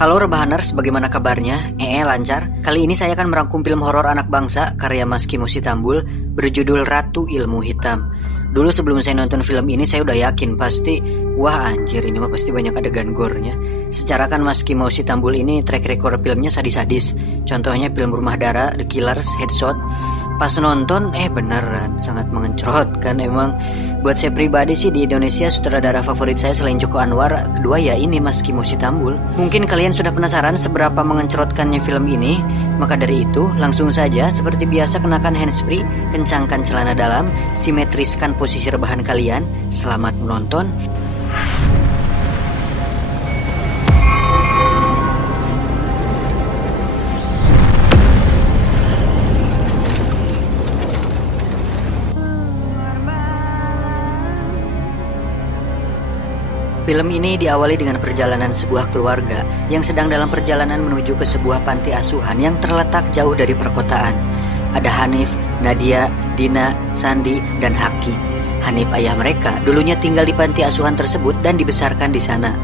Halo Rebahaners, bagaimana kabarnya? Lancar. Kali ini saya akan merangkum film horor anak bangsa karya Mas Kimo Sitambul berjudul Ratu Ilmu Hitam. Dulu sebelum saya nonton film ini saya udah yakin pasti, wah anjir ini mah pasti banyak adegan gore-nya. Secara kan Mas Kimo Sitambul ini track record filmnya sadis-sadis. Contohnya film Rumah Dara, The Killers, Headshot. Pas nonton beneran sangat mengencrot kan. Emang buat saya pribadi sih di Indonesia sutradara favorit saya selain Joko Anwar kedua ya ini Mas Kimo Sitambul. Mungkin kalian sudah penasaran seberapa mengencrotkannya film ini. Maka dari itu langsung saja seperti biasa kenakan handsfree, kencangkan celana dalam, simetriskan posisi rebahan kalian. Selamat menonton. Film ini diawali dengan perjalanan sebuah keluarga yang sedang dalam perjalanan menuju ke sebuah panti asuhan yang terletak jauh dari perkotaan. Ada Hanif, Nadia, Dina, Sandi, dan Haki. Hanif ayah mereka dulunya tinggal di panti asuhan tersebut dan dibesarkan di sana.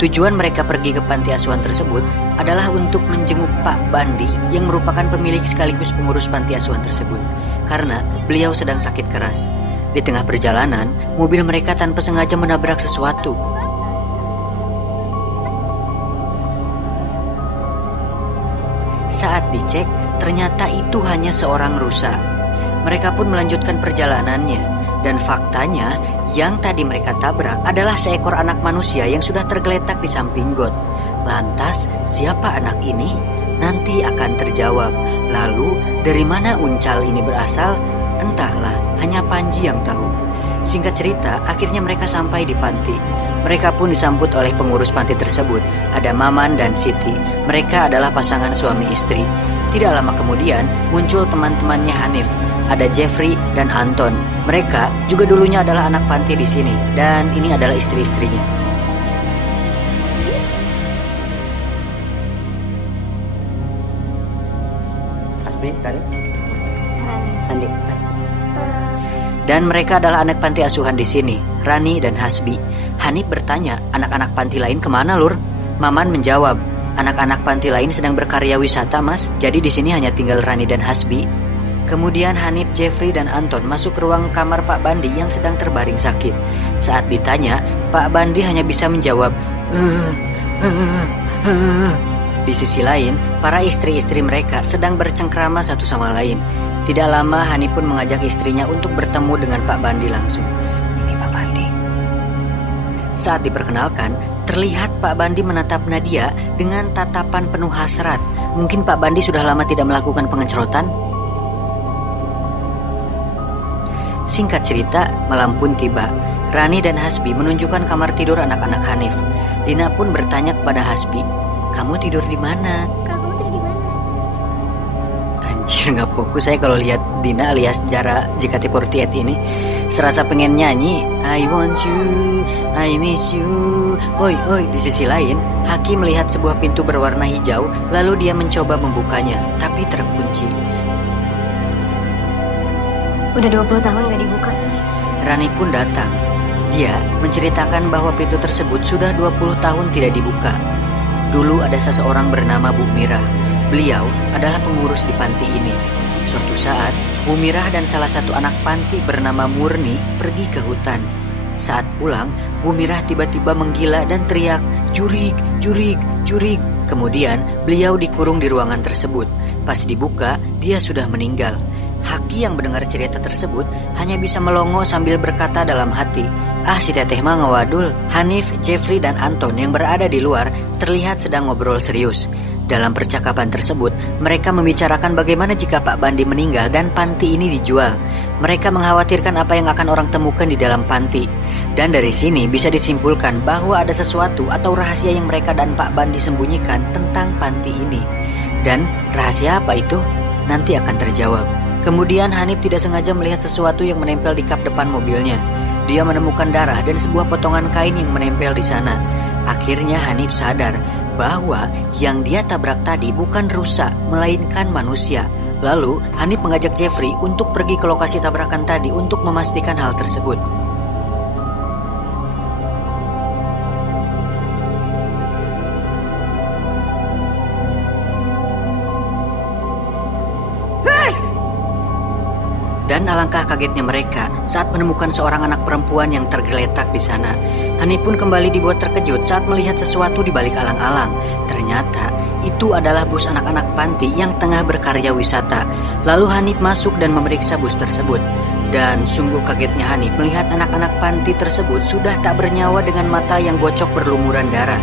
Tujuan mereka pergi ke panti asuhan tersebut adalah untuk menjenguk Pak Bandi yang merupakan pemilik sekaligus pengurus panti asuhan tersebut, karena beliau sedang sakit keras. Di tengah perjalanan, mobil mereka tanpa sengaja menabrak sesuatu. Saat dicek, ternyata itu hanya seorang rusa. Mereka pun melanjutkan perjalanannya, dan faktanya yang tadi mereka tabrak adalah seekor anak manusia yang sudah tergeletak di samping got. Lantas, siapa anak ini? Nanti akan terjawab. Lalu, dari mana uncal ini berasal? Entahlah, hanya Panji yang tahu. Singkat cerita, akhirnya mereka sampai di panti. Mereka pun disambut oleh pengurus panti tersebut. Ada Maman dan Siti. Mereka adalah pasangan suami istri. Tidak lama kemudian muncul teman-temannya Hanif. Ada Jeffrey dan Anton. Mereka juga dulunya adalah anak panti di sini. Dan ini adalah istri-istrinya. Hasbi, Karim? Sandi, Hasbi. Dan mereka adalah anak panti asuhan di sini, Rani dan Hasbi. Hanif bertanya, anak-anak panti lain kemana, Lur? Maman menjawab, anak-anak panti lain sedang berkarya wisata, Mas. Jadi di sini hanya tinggal Rani dan Hasbi. Kemudian Hanif, Jeffrey, dan Anton masuk ke ruang kamar Pak Bandi yang sedang terbaring sakit. Saat ditanya, Pak Bandi hanya bisa menjawab, Di sisi lain, para istri-istri mereka sedang bercengkrama satu sama lain. Tidak lama, Hani pun mengajak istrinya untuk bertemu dengan Pak Bandi langsung. Ini Pak Bandi. Saat diperkenalkan, terlihat Pak Bandi menatap Nadia dengan tatapan penuh hasrat. Mungkin Pak Bandi sudah lama tidak melakukan pengencrotan. Singkat cerita, malam pun tiba. Rani dan Hasbi menunjukkan kamar tidur anak-anak Hanif. Dina pun bertanya kepada Hasbi, "Kamu tidur di mana?" Anjir, nggak fokus saya kalau lihat Dina alias Jara JKT48 ini. Serasa pengen nyanyi I want you, I miss you, oi oi. Di sisi lain, Haki melihat sebuah pintu berwarna hijau. Lalu dia mencoba membukanya, tapi terkunci. Udah 20 tahun gak dibuka. Rani pun datang. Dia menceritakan bahwa pintu tersebut sudah 20 tahun tidak dibuka. Dulu ada seseorang bernama Bu Mirah. Beliau adalah pengurus di panti ini. Suatu saat, Bu Mirah dan salah satu anak panti bernama Murni pergi ke hutan. Saat pulang, Bu Mirah tiba-tiba menggila dan teriak, "Jurik, jurik, jurik." Kemudian, beliau dikurung di ruangan tersebut. Pas dibuka, dia sudah meninggal. Haki yang mendengar cerita tersebut hanya bisa melongo sambil berkata dalam hati, "Ah, si teteh mah ngewadul." Hanif, Jeffrey, dan Anton yang berada di luar terlihat sedang ngobrol serius. Dalam percakapan tersebut, mereka membicarakan bagaimana jika Pak Bandi meninggal dan panti ini dijual. Mereka mengkhawatirkan apa yang akan orang temukan di dalam panti. Dan dari sini bisa disimpulkan bahwa ada sesuatu atau rahasia yang mereka dan Pak Bandi sembunyikan tentang panti ini. Dan rahasia apa itu? Nanti akan terjawab. Kemudian Hanif tidak sengaja melihat sesuatu yang menempel di kap depan mobilnya. Dia menemukan darah dan sebuah potongan kain yang menempel di sana. Akhirnya Hanif sadar bahwa yang dia tabrak tadi bukan rusa, melainkan manusia. Lalu Hanif mengajak Jeffrey untuk pergi ke lokasi tabrakan tadi untuk memastikan hal tersebut. Dan alangkah kagetnya mereka saat menemukan seorang anak perempuan yang tergeletak di sana. Hanif pun kembali dibuat terkejut saat melihat sesuatu di balik alang-alang. Ternyata itu adalah bus anak-anak panti yang tengah berkarya wisata. Lalu Hanif masuk dan memeriksa bus tersebut. Dan sungguh kagetnya Hanif melihat anak-anak panti tersebut sudah tak bernyawa dengan mata yang bocok berlumuran darah.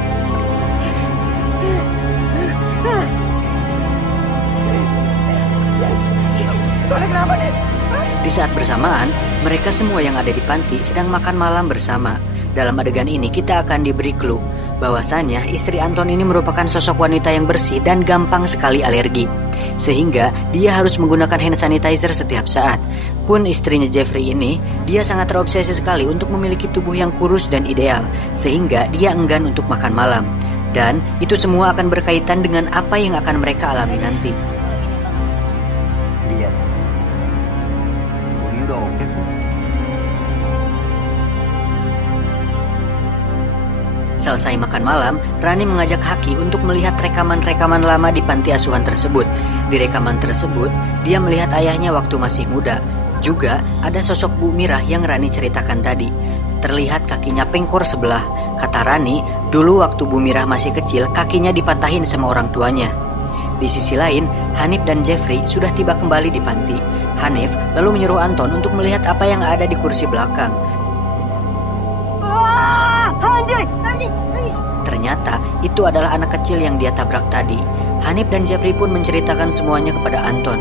Di saat bersamaan, mereka semua yang ada di panti sedang makan malam bersama. Dalam adegan ini kita akan diberi clue bahwasannya istri Anton ini merupakan sosok wanita yang bersih dan gampang sekali alergi. Sehingga dia harus menggunakan hand sanitizer setiap saat. Pun istrinya Jeffrey ini, dia sangat terobsesi sekali untuk memiliki tubuh yang kurus dan ideal. Sehingga dia enggan untuk makan malam. Dan itu semua akan berkaitan dengan apa yang akan mereka alami nanti. Lihat. Ini udah oke kok. Selesai makan malam, Rani mengajak Haki untuk melihat rekaman-rekaman lama di panti asuhan tersebut. Di rekaman tersebut, dia melihat ayahnya waktu masih muda. Juga ada sosok Bu Mirah yang Rani ceritakan tadi. Terlihat kakinya pengkor sebelah. Kata Rani, dulu waktu Bu Mirah masih kecil, kakinya dipatahin sama orang tuanya. Di sisi lain, Hanif dan Jeffrey sudah tiba kembali di panti. Hanif lalu menyuruh Anton untuk melihat apa yang ada di kursi belakang. Ternyata itu adalah anak kecil yang dia tabrak tadi. Hanif dan Jeffrey pun menceritakan semuanya kepada Anton.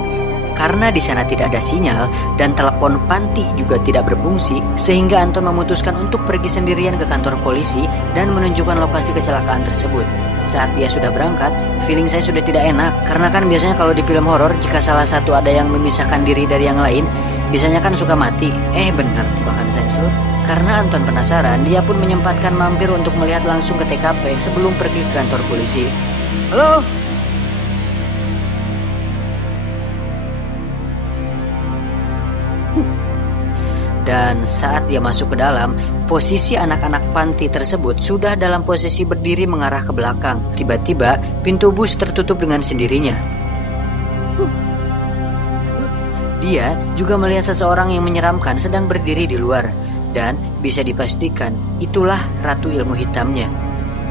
Karena di sana tidak ada sinyal dan telepon panti juga tidak berfungsi, sehingga Anton memutuskan untuk pergi sendirian ke kantor polisi dan menunjukkan lokasi kecelakaan tersebut. Saat dia sudah berangkat, feeling saya sudah tidak enak. Karena kan biasanya kalau di film horor, jika salah satu ada yang memisahkan diri dari yang lain, biasanya kan suka mati. Benar tebakan saya, Sur. Karena Anton penasaran, dia pun menyempatkan mampir untuk melihat langsung ke TKP sebelum pergi ke kantor polisi. Halo? Dan saat dia masuk ke dalam, posisi anak-anak panti tersebut sudah dalam posisi berdiri mengarah ke belakang. Tiba-tiba, pintu bus tertutup dengan sendirinya. Dia juga melihat seseorang yang menyeramkan sedang berdiri di luar. Dan bisa dipastikan, itulah Ratu Ilmu Hitamnya.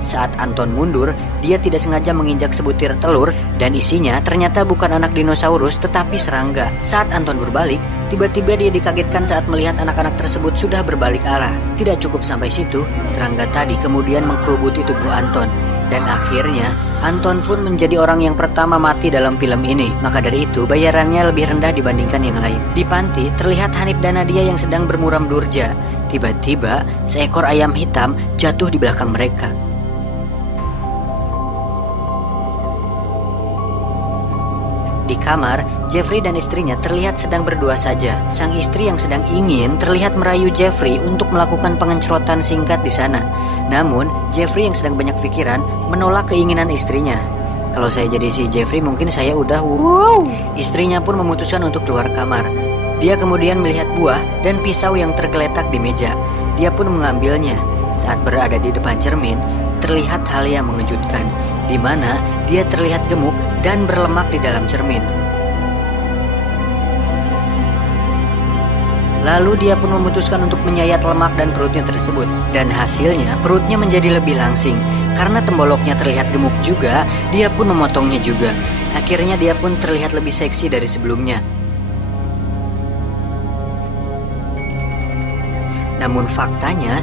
Saat Anton mundur, dia tidak sengaja menginjak sebutir telur dan isinya ternyata bukan anak dinosaurus tetapi serangga. Saat Anton berbalik, tiba-tiba dia dikagetkan saat melihat anak-anak tersebut sudah berbalik arah. Tidak cukup sampai situ, serangga tadi kemudian mengkerubuti tubuh Anton. Dan akhirnya, Anton pun menjadi orang yang pertama mati dalam film ini. Maka dari itu, bayarannya lebih rendah dibandingkan yang lain. Di panti, terlihat Hanif dan Nadia yang sedang bermuram durja. Tiba-tiba, seekor ayam hitam jatuh di belakang mereka. Di kamar, Jeffrey dan istrinya terlihat sedang berdua saja. Sang istri yang sedang ingin terlihat merayu Jeffrey untuk melakukan pengencrotan singkat di sana. Namun, Jeffrey yang sedang banyak pikiran menolak keinginan istrinya. Kalau saya jadi si Jeffrey mungkin saya udah wow. Istrinya pun memutuskan untuk keluar kamar. Dia kemudian melihat buah dan pisau yang tergeletak di meja. Dia pun mengambilnya. Saat berada di depan cermin, terlihat hal yang mengejutkan, di mana dia terlihat gemuk dan berlemak di dalam cermin. Lalu dia pun memutuskan untuk menyayat lemak dan perutnya tersebut. Dan hasilnya perutnya menjadi lebih langsing. Karena temboloknya terlihat gemuk juga, dia pun memotongnya juga. Akhirnya dia pun terlihat lebih seksi dari sebelumnya. Namun faktanya,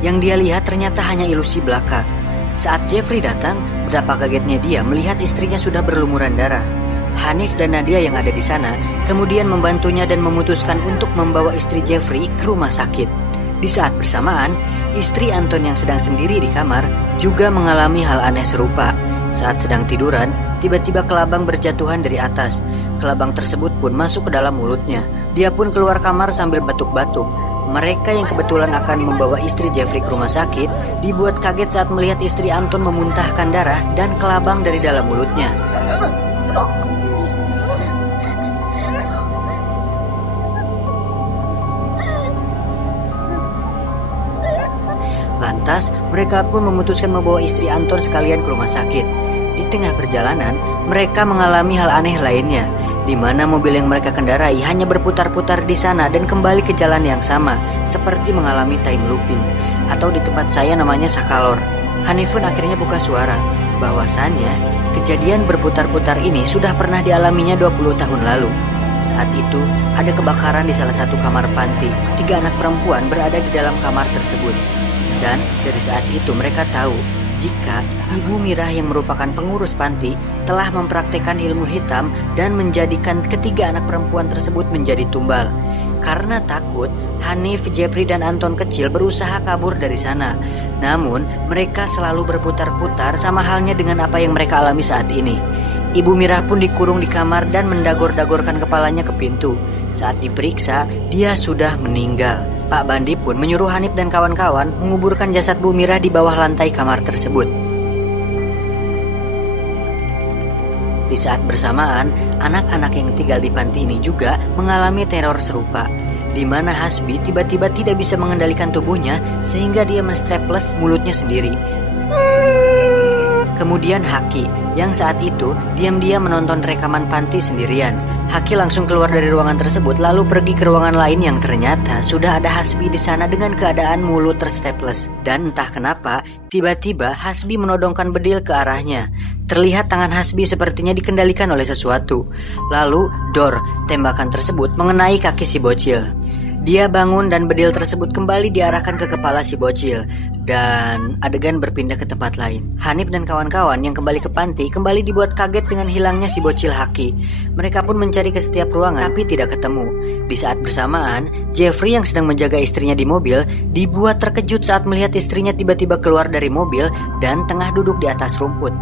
yang dia lihat ternyata hanya ilusi belaka. Saat Jeffrey datang, betapa kagetnya dia melihat istrinya sudah berlumuran darah. Hanif dan Nadia yang ada di sana kemudian membantunya dan memutuskan untuk membawa istri Jeffrey ke rumah sakit. Di saat bersamaan, istri Anton yang sedang sendiri di kamar juga mengalami hal aneh serupa. Saat sedang tiduran, tiba-tiba kelabang berjatuhan dari atas. Kelabang tersebut pun masuk ke dalam mulutnya. Dia pun keluar kamar sambil batuk-batuk. Mereka yang kebetulan akan membawa istri Jeffrey ke rumah sakit dibuat kaget saat melihat istri Anton memuntahkan darah dan kelabang dari dalam mulutnya. Lantas, mereka pun memutuskan membawa istri Anton sekalian ke rumah sakit. Di tengah perjalanan, mereka mengalami hal aneh lainnya, di mana mobil yang mereka kendarai hanya berputar-putar di sana dan kembali ke jalan yang sama, seperti mengalami time looping, atau di tempat saya namanya sakalor. Hanif pun akhirnya buka suara, bahwasannya kejadian berputar-putar ini sudah pernah dialaminya 20 tahun lalu. Saat itu, ada kebakaran di salah satu kamar panti. 3 anak perempuan berada di dalam kamar tersebut. Dan dari saat itu mereka tahu jika Ibu Mirah yang merupakan pengurus panti telah mempraktekkan ilmu hitam dan menjadikan ketiga anak perempuan tersebut menjadi tumbal. Karena takut, Hanif, Jepri, dan Anton kecil berusaha kabur dari sana. Namun, mereka selalu berputar-putar sama halnya dengan apa yang mereka alami saat ini. Ibu Mirah pun dikurung di kamar dan mendagor-dagorkan kepalanya ke pintu. Saat diperiksa, dia sudah meninggal. Pak Bandi pun menyuruh Hanif dan kawan-kawan menguburkan jasad Bu Mirah di bawah lantai kamar tersebut. Di saat bersamaan, anak-anak yang tinggal di panti ini juga mengalami teror serupa, di mana Hasbi tiba-tiba tidak bisa mengendalikan tubuhnya sehingga dia menstrapless mulutnya sendiri. Kemudian Haki, yang saat itu diam-diam menonton rekaman panti sendirian. Haki langsung keluar dari ruangan tersebut lalu pergi ke ruangan lain yang ternyata sudah ada Hasbi di sana dengan keadaan mulut terstaples. Dan entah kenapa, tiba-tiba Hasbi menodongkan bedil ke arahnya. Terlihat tangan Hasbi sepertinya dikendalikan oleh sesuatu. Lalu, dor, tembakan tersebut mengenai kaki si bocil. Dia bangun dan bedil tersebut kembali diarahkan ke kepala si bocil. Dan adegan berpindah ke tempat lain. Hanif dan kawan-kawan yang kembali ke panti kembali dibuat kaget dengan hilangnya si bocil Haki. Mereka pun mencari ke setiap ruangan tapi tidak ketemu. Di saat bersamaan, Jeffrey yang sedang menjaga istrinya di mobil dibuat terkejut saat melihat istrinya tiba-tiba keluar dari mobil dan tengah duduk di atas rumput.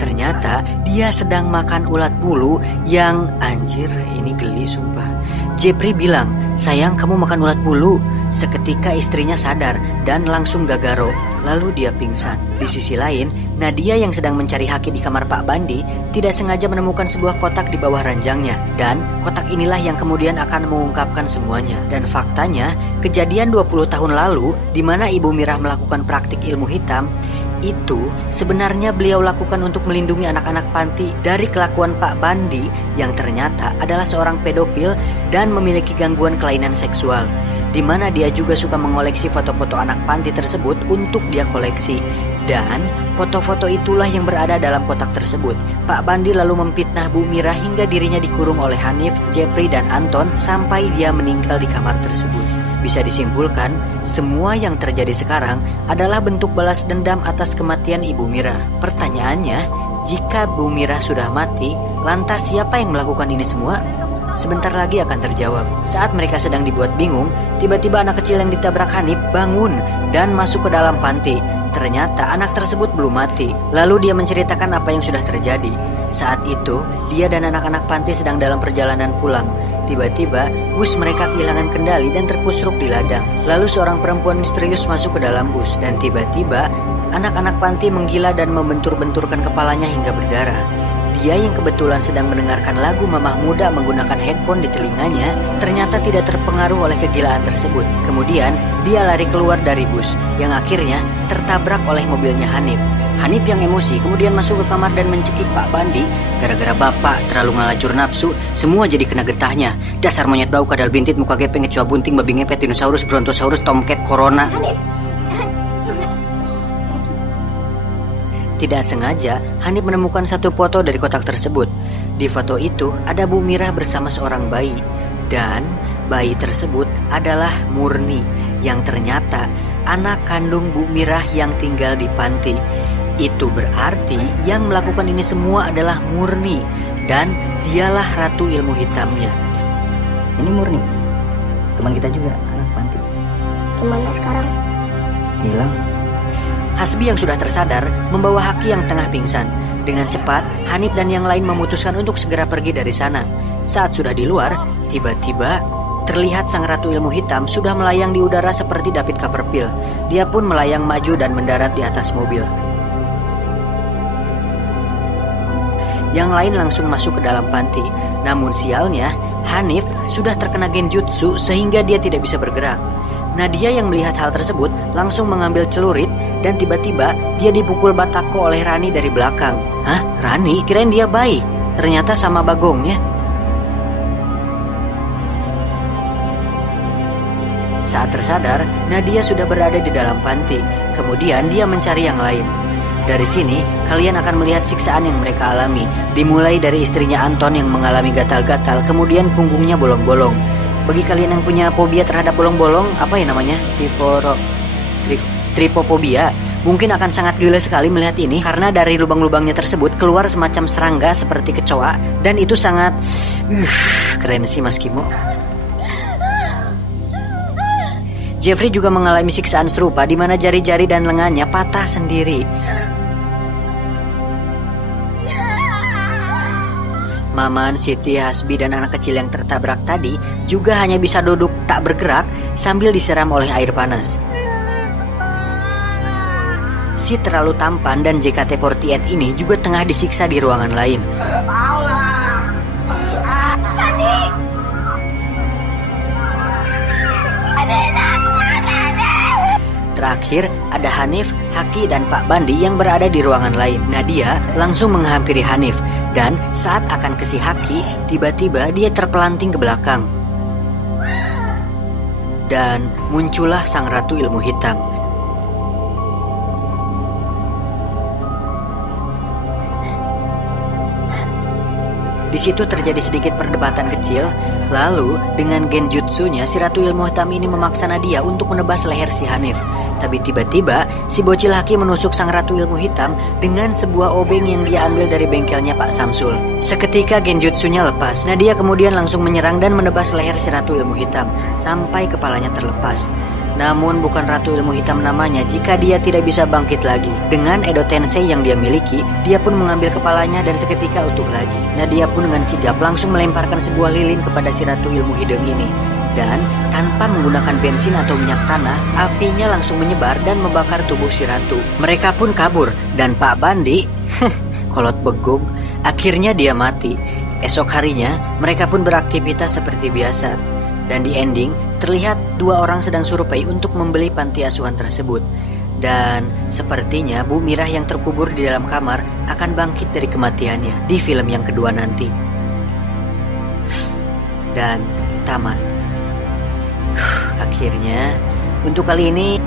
Ternyata dia sedang makan ulat bulu yang anjir ini geli sumpah. Jepri bilang, sayang kamu makan ulat bulu. Seketika istrinya sadar dan langsung gagaro. Lalu dia pingsan. Di sisi lain, Nadia yang sedang mencari Haki di kamar Pak Bandi tidak sengaja menemukan sebuah kotak di bawah ranjangnya. Dan kotak inilah yang kemudian akan mengungkapkan semuanya. Dan faktanya, kejadian 20 tahun lalu di mana Ibu Mirah melakukan praktik ilmu hitam itu sebenarnya beliau lakukan untuk melindungi anak-anak panti dari kelakuan Pak Bandi yang ternyata adalah seorang pedofil dan memiliki gangguan kelainan seksual, di mana dia juga suka mengoleksi foto-foto anak panti tersebut untuk dia koleksi. Dan foto-foto itulah yang berada dalam kotak tersebut. Pak Bandi lalu memfitnah Bu Mirah hingga dirinya dikurung oleh Hanif, Jepri, dan Anton sampai dia meninggal di kamar tersebut. Bisa disimpulkan, semua yang terjadi sekarang adalah bentuk balas dendam atas kematian Ibu Mirah. Pertanyaannya, jika Bu Mirah sudah mati, lantas siapa yang melakukan ini semua? Sebentar lagi akan terjawab. Saat mereka sedang dibuat bingung, tiba-tiba anak kecil yang ditabrak Hanif bangun dan masuk ke dalam panti. Ternyata anak tersebut belum mati. Lalu dia menceritakan apa yang sudah terjadi. Saat itu, dia dan anak-anak panti sedang dalam perjalanan pulang. Tiba-tiba, bus mereka kehilangan kendali dan terpusruk di ladang. Lalu seorang perempuan misterius masuk ke dalam bus. Dan tiba-tiba, anak-anak panti menggila dan membentur-benturkan kepalanya hingga berdarah. Dia yang kebetulan sedang mendengarkan lagu Mamah Muda menggunakan headphone di telinganya, ternyata tidak terpengaruh oleh kegilaan tersebut. Kemudian, dia lari keluar dari bus, yang akhirnya tertabrak oleh mobilnya Hanif. Hanif yang emosi kemudian masuk ke kamar dan mencekik Pak Bandi. Gara-gara bapak terlalu ngelacur nafsu, semua jadi kena getahnya. Dasar monyet bau kadal bintit muka gepeng kecoa bunting babi ngepet dinosaurus brontosaurus tomcat corona. Tidak sengaja, Hanif menemukan satu foto dari kotak tersebut. Di foto itu ada Bu Mirah bersama seorang bayi. Dan bayi tersebut adalah Murni, yang ternyata anak kandung Bu Mirah yang tinggal di panti. Itu berarti yang melakukan ini semua adalah Murni, dan dialah ratu ilmu hitamnya. Ini Murni, teman kita juga, anak panti. Gimana sekarang? Hilang. Hasbi yang sudah tersadar membawa Haki yang tengah pingsan. Dengan cepat, Hanif dan yang lain memutuskan untuk segera pergi dari sana. Saat sudah di luar, tiba-tiba terlihat sang ratu ilmu hitam sudah melayang di udara seperti David Copperfield. Dia pun melayang maju dan mendarat di atas mobil. yang lain langsung masuk ke dalam panti. Namun sialnya, Hanif sudah terkena genjutsu sehingga dia tidak bisa bergerak. Nadia yang melihat hal tersebut langsung mengambil celurit dan tiba-tiba dia dipukul batako oleh Rani dari belakang. Hah? Rani? Kirain dia baik. Ternyata sama Bagongnya. Saat tersadar, Nadia sudah berada di dalam panti. Kemudian dia mencari yang lain. Dari sini, kalian akan melihat siksaan yang mereka alami. Dimulai dari istrinya Anton yang mengalami gatal-gatal, kemudian punggungnya bolong-bolong. Bagi kalian yang punya fobia terhadap bolong-bolong, apa ya namanya? Tripofobia. Mungkin akan sangat gila sekali melihat ini karena dari lubang-lubangnya tersebut keluar semacam serangga seperti kecoa, dan itu sangat keren sih Mas Kimo. Jeffrey juga mengalami siksaan serupa di mana jari-jari dan lengannya patah sendiri. Maman, Siti, Hasbi, dan anak kecil yang tertabrak tadi juga hanya bisa duduk tak bergerak sambil disiram oleh air panas. Si terlalu tampan dan JKT48 ini juga tengah disiksa di ruangan lain. Terakhir, ada Hanif, Haki, dan Pak Bandi yang berada di ruangan lain. Nadia langsung menghampiri Hanif, dan saat akan ke si Haki, tiba-tiba dia terpelanting ke belakang. Dan muncullah sang ratu ilmu hitam. Di situ terjadi sedikit perdebatan kecil. Lalu dengan genjutsunya si ratu ilmu hitam ini memaksa Nadia untuk menebas leher si Hanif. Tapi tiba-tiba si bocil Haki menusuk sang ratu ilmu hitam dengan sebuah obeng yang dia ambil dari bengkelnya Pak Samsul. Seketika genjutsunya lepas, Nadia kemudian langsung menyerang dan menebas leher si ratu ilmu hitam sampai kepalanya terlepas. Namun bukan ratu ilmu hitam namanya jika dia tidak bisa bangkit lagi. Dengan Edo Tensei yang dia miliki, dia pun mengambil kepalanya dan seketika utuh lagi. Nadia pun dengan sigap langsung melemparkan sebuah lilin kepada si ratu ilmu hidung ini. Dan tanpa menggunakan bensin atau minyak tanah, apinya langsung menyebar dan membakar tubuh si ratu. Mereka pun kabur dan Pak Bandi, kolot begug, akhirnya dia mati. Esok harinya, mereka pun beraktivitas seperti biasa. Dan di ending, terlihat dua orang sedang survei untuk membeli panti asuhan tersebut. Dan sepertinya Bu Mirah yang terkubur di dalam kamar akan bangkit dari kematiannya di film yang kedua nanti. Dan tamat. Akhirnya, untuk kali ini